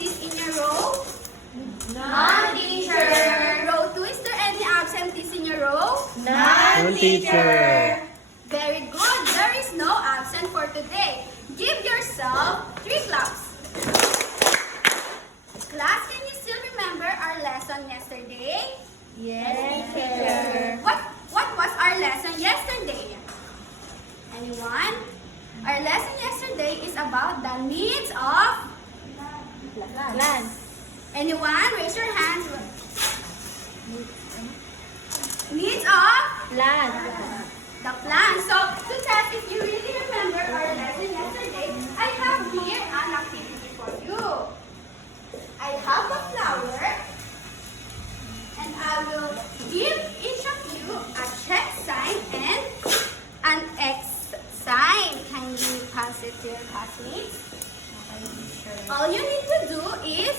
absentees in your row? None, teacher. Row 2, is there any absentees in your row? None, teacher. Very good. There is no absent for today. Give yourself 3 claps. Class, can you still remember our lesson yesterday? Yes, teacher. What was our lesson yesterday? Anyone? Our lesson yesterday is about the needs of Plants. anyone? Raise your hands. Needs of Plants. the plant. So, to test if you really remember our lesson yesterday, I have here an activity for you. I have a flower, and I will give each of you a check sign and an X sign. Can you pass it to your classmates? All you need to do is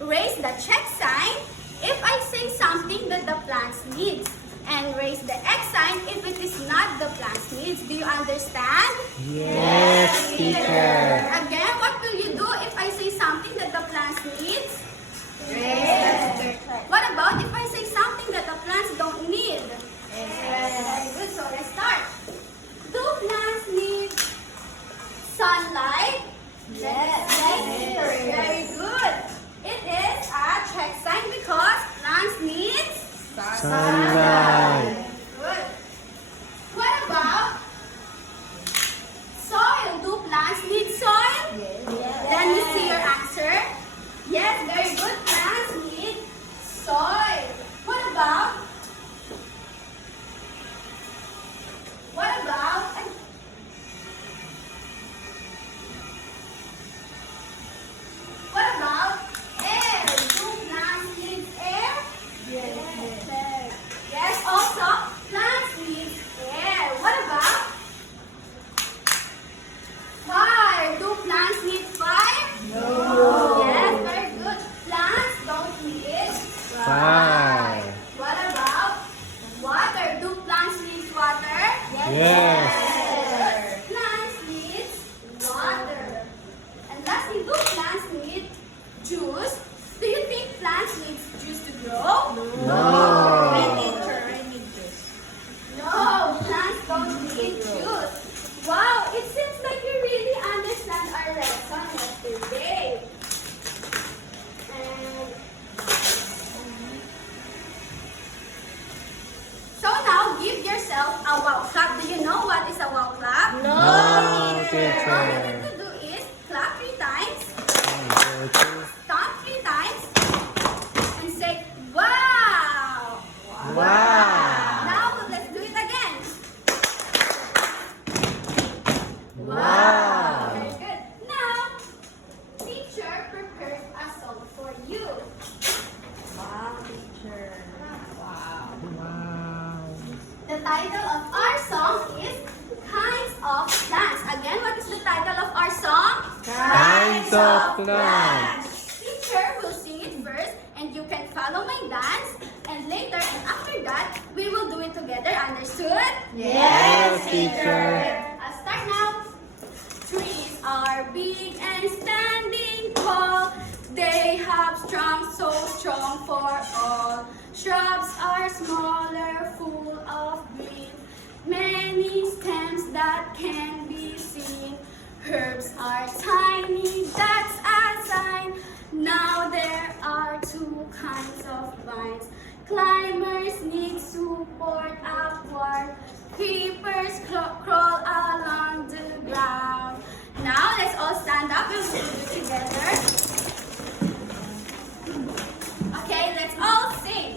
raise the check sign if I say something that the plants needs, and raise the X sign if it is not the plant's needs. Do you understand? Yes, teacher. Again, what will you do if I say something that the plants needs? Yes. What about if I say something that the plants don't need? Yes. Very good. So let's start. Do plants need sunlight? Yes. Very good. It is a check sign because plants need Sunlight. good. What about soil? Do plants need soil? Let me see your answer. Yes, very good. Plants need soil. What about? What about air? Do plants need air? Yes, also plants need air. What about fire? Do plants need fire? No. Yes, very good. Plants don't need. Fire. What about water? Do plants need water? Yes. Plants need water. And lastly, do plants need juice? Do you think plants need juice to grow? No. No, plants don't need juice. Wow, it seems like you really understand our lesson yesterday. And so now, give yourself a wow clap. Do you know what is a wow clap? No, All you teacher. need to do is clap 3 times, 1, 2, 3. stomp 3 times, and say, wow! Wow. Now, let's do it again. Wow. Very good. Now, teacher prepared a song for you. Wow, teacher. Wow. Wow. The title of our song is Kinds of Plants. Again, what is the title of our song? Kinds of plants. Teacher will sing it first, and you can follow my dance. And later, and after that, we will do it together. Understood? Yes, teacher. I'll start now. Trees are big and standing tall. They have strong, so strong for all. Shrubs are smaller, full of green. Many stems that can be seen. Herbs are tiny, that's a sign. Now there are 2 kinds of vines. Climbers need support upward. Creepers crawl along the ground. Now let's all stand up and we'll do it together. Okay, let's all sing.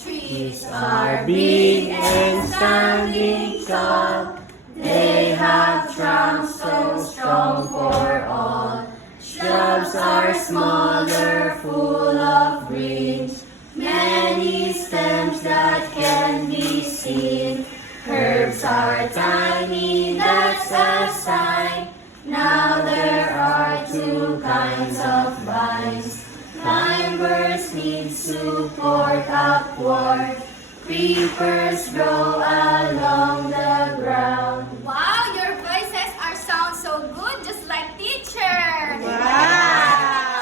Trees Are big and standing tall. They have trunks so strong for all. Shrubs are smaller, full of green. Many stems that can be seen. Herbs are tiny, that's a sign. Now there are 2 kinds of vines. Climbers need support upward. Creepers grow along the ground. Wow, your voices are sound so good, just like teacher. Wow.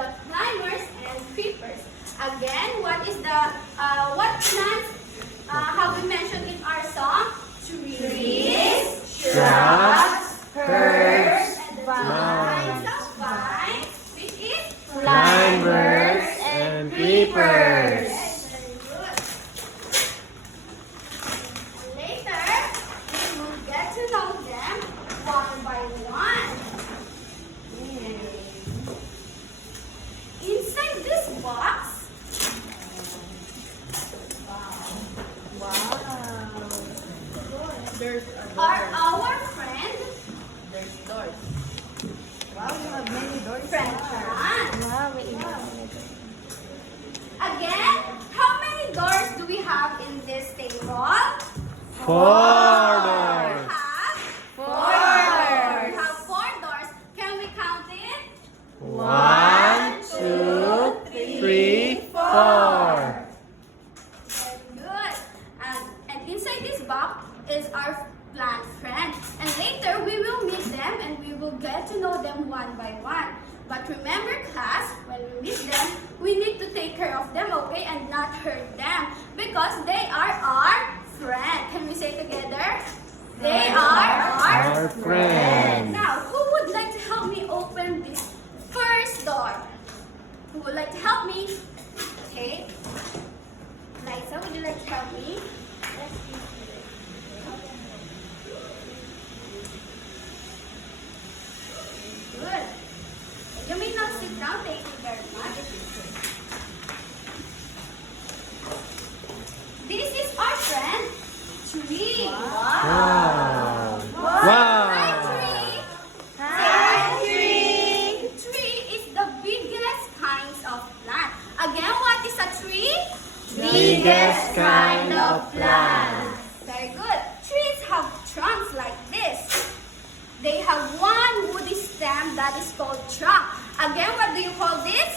the climbers and creepers. Again, what is the what plants have we mentioned in our song? Trees, Shrubs, herbs, and the vines. kinds of vines, which is climbers, and creepers. Yes, very good. And later, we will get to know them one by one. Inside this box There's are our friend, There's doors. Wow, you have many doors. friend plants. Wow, we have Again, how many doors do we have in this table? 4 We doors. have Four doors. We have 4 doors. Can we count it? 1, 2, 3, 4. Very good. And inside this box is our plant friend. And later we will meet them and we will get to know them one by one. But remember, class, when we meet them, we need to take care of them, okay, and not hurt them because they are our friend. Can we say together? They are Our friend. Now, who would like to help me open this first door? Who would like to help me? Okay. Liza, would you like to help me? Good. You may not sit down. Thank you very much. This is our friend, Tree. Wow. Hi, Wow. Tree. Hi, Tree. Tree is the biggest kinds of plant. Again, what is a tree? Biggest kind of plant. Very good. Trees have trunks like this. They have one woody stem that is called trunk. Again, what do you call this?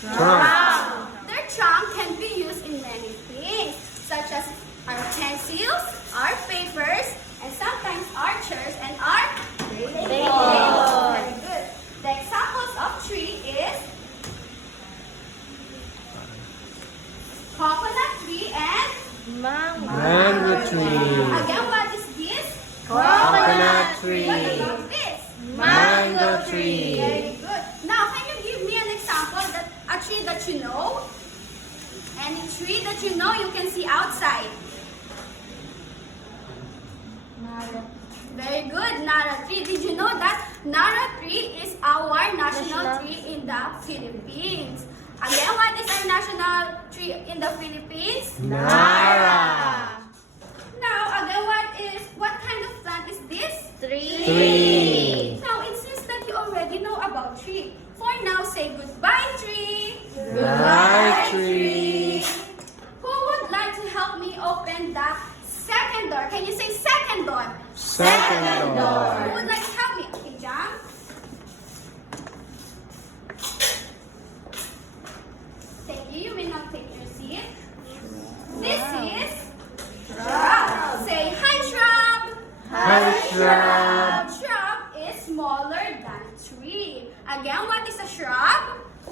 Trunk. Their trunk can be used in many things, such as our pencils, our papers, and sometimes our chairs and our tables. Very good. The examples of tree is coconut tree and Mango tree. again, what is this? Coconut tree. What about this? Mango tree. Very good. Now, can you give me an example that a tree that you know? Any tree that you know you can see outside? Very good, Nara tree. Did you know that Nara tree is our national tree in the Philippines? Again, what is our national tree in the Philippines? Nara. Now, again, what kind of plant is this? Tree. Now, it seems that you already know about tree. For now, say goodbye, tree. Goodbye, tree. Who would like to help me open the second door? Can you say second door? Second Who door. would like to help me? Okay, John. Thank you. You may now take your seat. This is shrub. Say hi, shrub. Hi, shrub. Shrub is smaller than tree. Again, what is a shrub?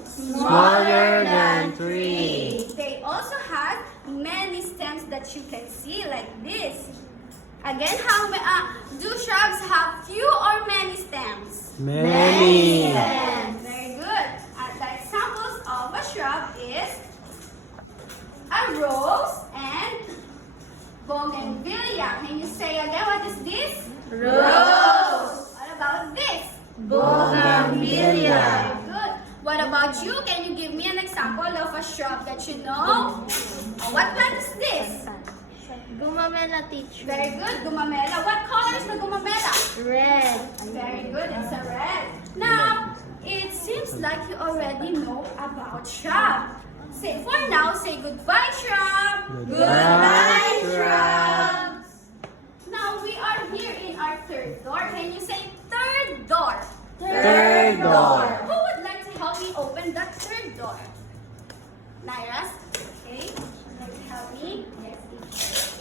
Smaller than tree. They also have many stems that you can see like this. Again, do shrubs have few or many stems? Many. Very good. The examples of a shrub is a rose and bougainvillea. Can you say again what is this? Rose. What about this? Bougainvillea. Very good. What about you? Can you give me an example of a shrub that you know? What plant is this? Gumamela, teacher. Very good, gumamela. What color is the gumamela? Red. Very good, it's a red. Now, it seems like you already know about shrub. Say for now, say goodbye, shrub. Goodbye, shrubs. Now we are here in our third door. Can you say third door? Third door. Who would like to help me open that third door? Nairas, okay. Would like to help me? Yes, teacher.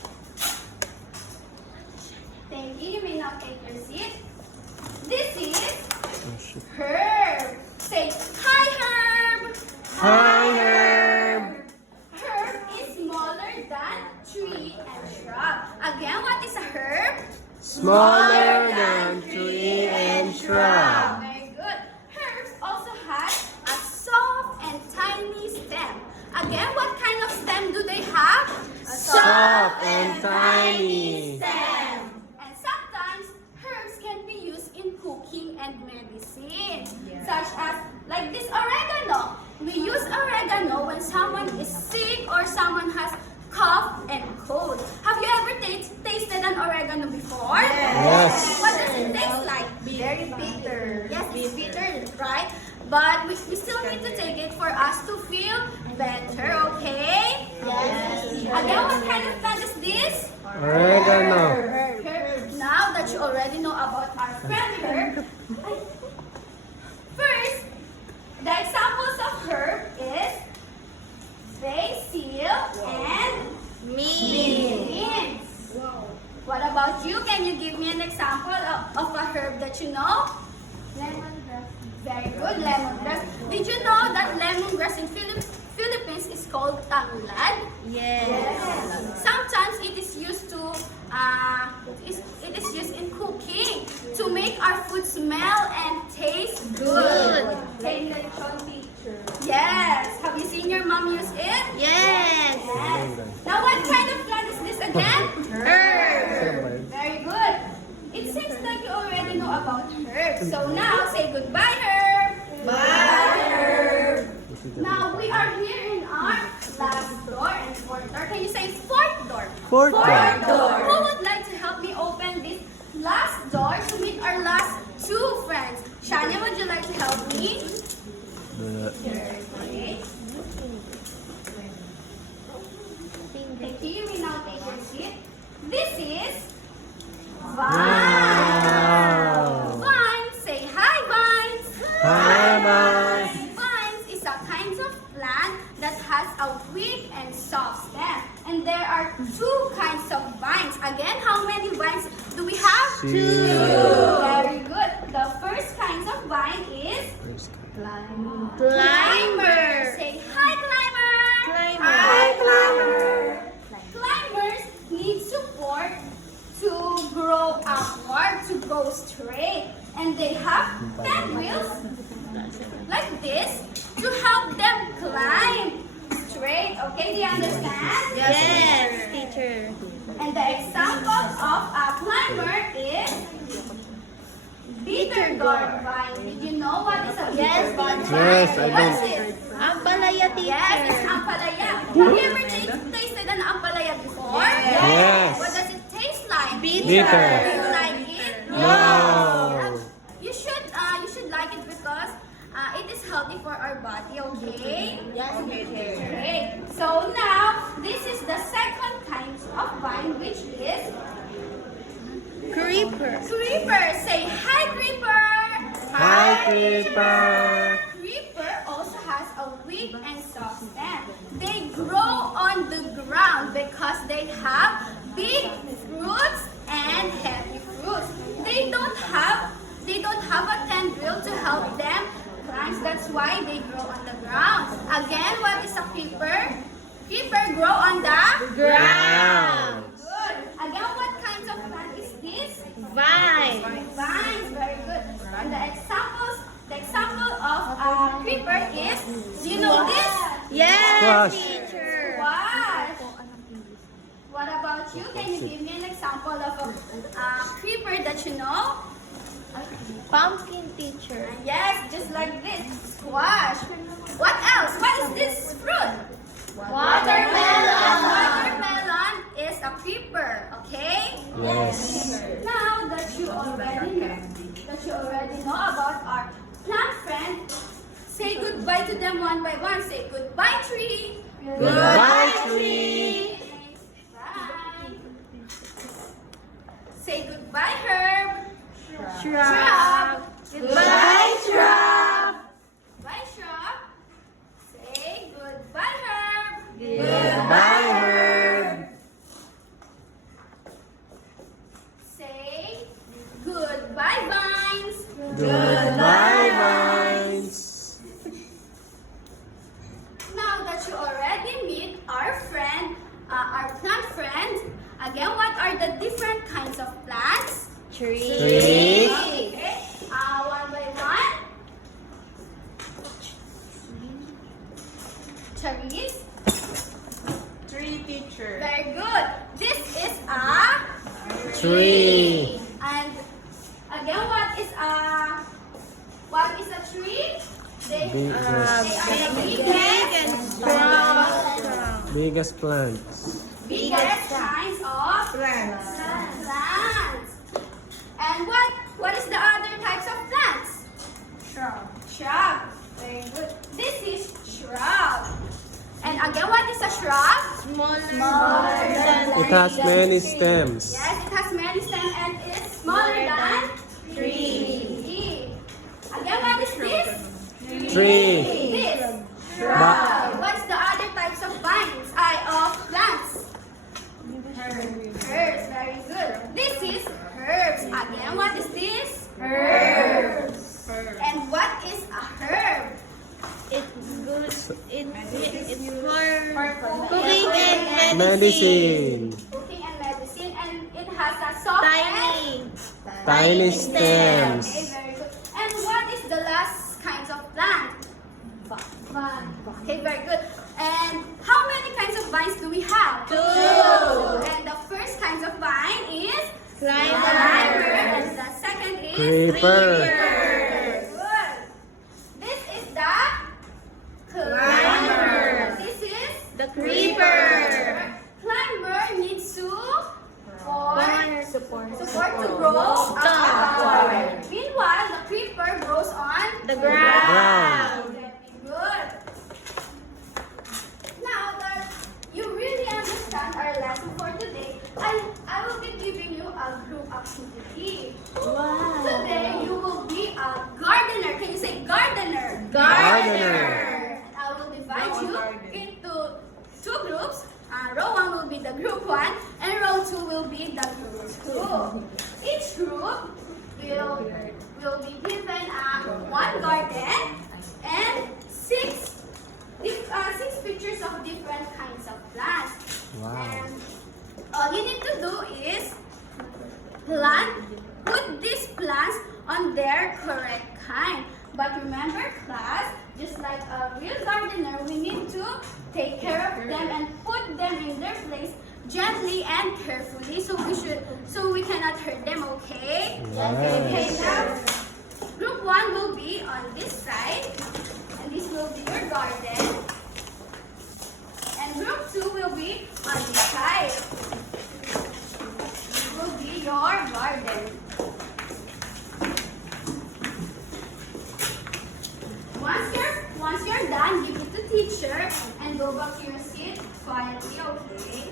Thank you. You may now take your seat. This is Herb. Say hi, Herb. Hi, Herb. Herb is smaller than tree and shrub. Again, what is a herb? Smaller than tree and shrub. Very good. Herbs also have a soft and tiny stem. Again, what kind of stem do they have? A Soft and tiny. stem. And sometimes herbs can be used in cooking and medicine, such as like this oregano. We use oregano when someone is sick or someone has cough and cold. Have you ever tasted an oregano before? Yes. What does it taste like? Very bitter. Yes, it's bitter, right? But we still need to take it for us to feel better, okay? Yes. Again, what kind of plant is this? Oregano. Herb. Now that you already know about our friend herb, first, the examples of herb is basil and mint. What about you? Can you give me an example of a herb that you know? Lemongrass. Very good, lemongrass. Did you know that lemongrass in Philippines is called tanglad? Yes. Sometimes it is used to it is used in cooking to make our food smell and taste good. Yes. Have you seen your mom use it? Yes. Yes. Now what kind of plant is this again? Herb. Very good. It seems like you already know about herb. So now say goodbye, herb. Bye, herb. Now we are here in our last door and fourth door. Can you say fourth door? Fourth door. Who would like to help me open this last door to meet our last two friends? Shania, would you like to help me? Okay. Thank you. You may now take your seat. This is Vines. Wow. Vines. Say hi, Vines. Hi, Vines. Vines is a kind of plant that has a weak and soft stem. And there are two kinds of vines. Again, how many vines do we have? Two. Very good. The first kind of vine is climber. Say hi, climber. Hi, climber. Climbers need support to grow upward, to go straight. And they have 10 wheels like this to help them climb straight. Okay, do you understand? Yes, teacher. And the example of a climber is bitter gourd vine. Did you know what is a bitter gourd vine? Yes, I What's do. it? Ampalaya, Yes, teacher. it's ampalaya. Have you ever tasted an ampalaya before? Yes. What does it taste like? Bitter. Do you like it? No. You should like it because it is healthy for our body, okay? Yes, teacher. Okay. So now, this is the second kind of vine, which is Creeper. creeper. Say hi, creeper. Hi, Creeper. Creeper also has a weak and soft stem. They grow on the ground because they have big fruits and heavy fruits. They don't have a tendril to help them climb. That's why they grow on the ground. Again, what is a creeper? Creeper grow on the Ground. Good. Again, what kinds of plant is this? Vine. Vines, very good. And the example of a creeper is, do you know this? Yes, Squash. teacher. Squash. What about you? Can you give me an example of a creeper that you know? Pumpkin, teacher. Yes, just like this. Squash. What else? What is this fruit? Watermelon. Watermelon is a creeper, okay? Yes. Now that you already know about our plant friend, say goodbye to them one by one. Say goodbye, tree. Goodbye, tree. Bye. Say goodbye, herb. Shrub. Goodbye, shrub. Goodbye, shrub. Say goodbye, herb. Goodbye, Herb. Say goodbye, vines. Goodbye, Vines. are the different kinds of plants? Tree. Okay. One by one. Trees. Tree teacher. Very good. This is a Tree. And again, what is a tree? They, Biggest. they are the biggest, Biggest plants. biggest kinds of Plants. plants. And what is the other types of plants? Shrub. Shrub. Very good. This is shrub. And again, what is a shrub? It has many stems. Yes, it has many stems and it's smaller than tree. Again, what is this? Tree. This. Ba- What's the other types of vines? Of plants? Herbs. Very good. This is herbs. Again, what is this? Herbs. And what is a herb? Medicine. Cooking and medicine, and it has a soft Tiny Okay, stems. very good. And what is the last kinds of plant? Vine. Okay, very good. And how many kinds of vines do we have? Two. And the first kinds of vine is climber, and the second is Creeper. Very good. This is the climber. This is The creeper. climber needs to Support. support to grow up. Meanwhile, the creeper grows on The ground. Very good. Now that you really understand our lesson for today, I will be giving you a group activity. Today you will be a gardener. Can you say gardener? Gardener. And I will divide you into two groups. Row 1 will be the group 1 and row 2 will be the group 2. Each group will be given one garden and six pictures of different kinds of plants. Wow. And all you need to do is put these plants on their correct kind. But remember, class, just like a real gardener, we need to take care of them and put them in their place gently and carefully, so we cannot hurt them. Okay? Okay. Now, group 1 will be on this side, and this will be your garden. And group 2 will be on this side. This will be your garden. Once you're done, give it to teacher and go back to your seat quietly, okay?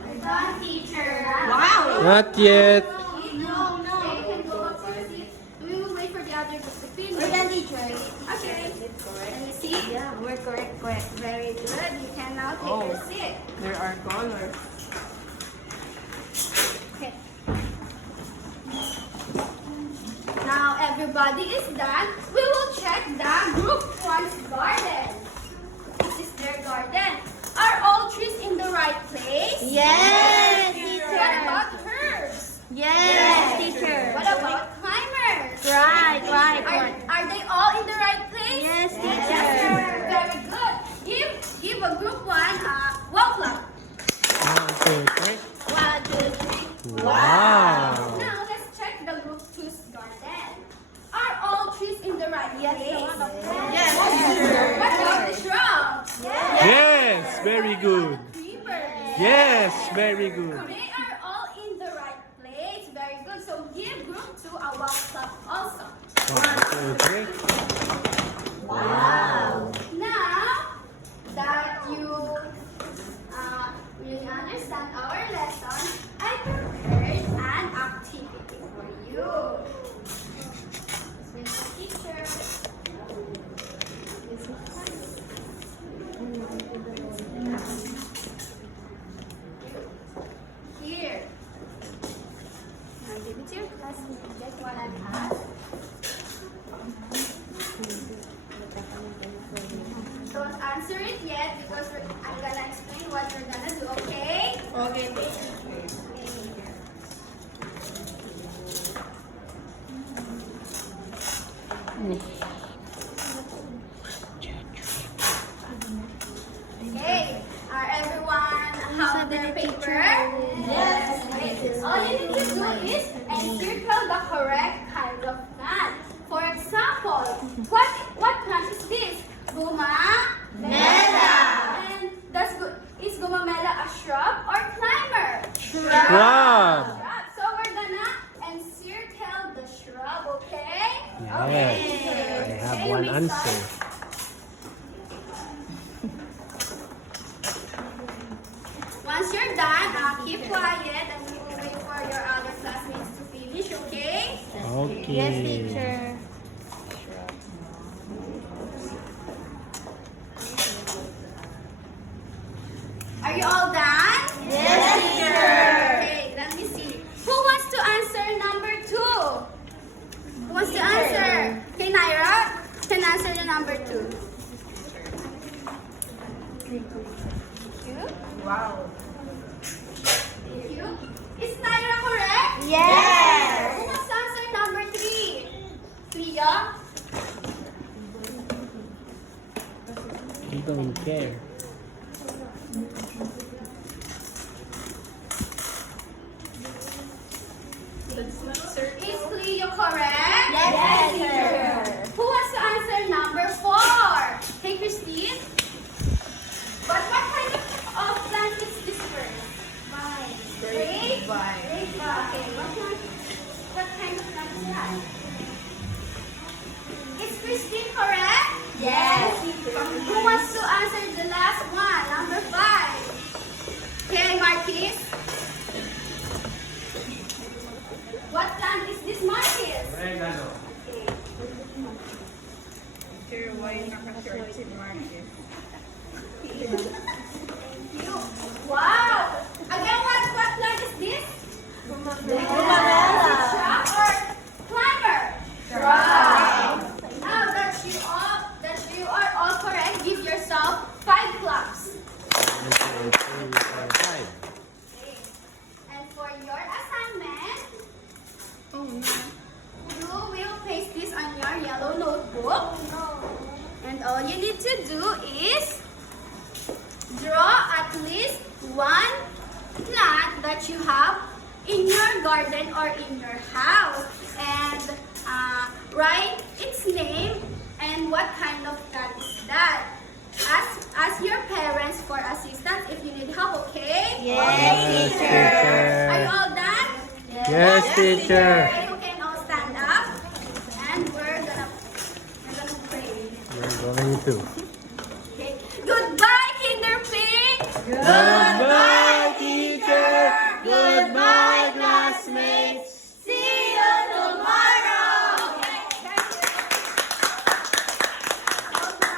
We're done, teacher. Wow. Not yet. No. Okay, you can go back to your seat. We will wait for the other group to finish. We're done, teacher. Okay. Can you see? Yeah, we're correct. Very good. You can now take Oh. your seat. There are colors. Okay. Now everybody is done. We will check the group 1's garden. This is their garden. Are all trees in the right place? Yes, What teacher. about herbs? Yes, teacher. What about climbers? Right. Are they all in the right place? Yes, teacher. Yes, very good. Give a group 1 a wow clap. 1, 2, 3. 1, 2, 3. Wow. Now let's check the group 2's garden. Are all trees in the right place? Yes, What about the shrubs? Yes, very good. Creepers. Yes, very good. They are all in the right place. Very good. So give group 2 a wow clap also. 1, 2, 3. Wow. Now that you really understand our lesson, I prepared an activity for you. This is the teacher. Here. Now give it to your classmate. Just one and a half. quiet because I'm gonna explain what we're gonna do, okay? Okay, Okay, are everyone have their paper? Yes. Okay. All you need to do is encircle the correct kind of plant. For example, what plant is this? Gumamela. And is Gumamela a shrub or climber? Shrub. So we're gonna encircle the shrub, okay? Yes. Okay. I have Okay, one we answer. start. Once you're done, keep quiet and we will wait for your other classmates to finish, okay? Okay. Yes, teacher. Are you all done? Yes, teacher. Okay, let me see. Who wants to answer number 2? Who wants to answer? Okay, Naira, can answer the number 2. Wow. Thank you. Is Naira correct? Yes. Who wants to answer number 3? Cleo? You don't care. That's not certain. Is Cleo correct? Yes, teacher. Who wants to answer number 4? Hey, Christine. What kind of plant is this first? Grape? Bye. Grape. Okay. What kind of plant is that? Is Christine correct? Yes. Who wants to answer the last one? Number 5. Okay, Marquis. What plant is this, Marquis? Okay. Teacher, why naka-short si Marcus? Wow! Again, what plant is this? Gumamela. Shrub or climber? Shrub. Now that you are all correct, give yourself 5 claps. 1, 2, 3, 4, 5. Okay. And for your assignment, Oh no. you will paste this on your yellow notebook. And all you need to do is draw at least one plant that you have in your garden or in your house. And write its name and what kind of plant is that. Ask your parents for assistance if you need help, okay? Yes, teacher. Are you all done? Yes, teacher. Okay, you can all stand up. And we're gonna pray. We're going to. Okay. Goodbye, Kinder Pink! Goodbye.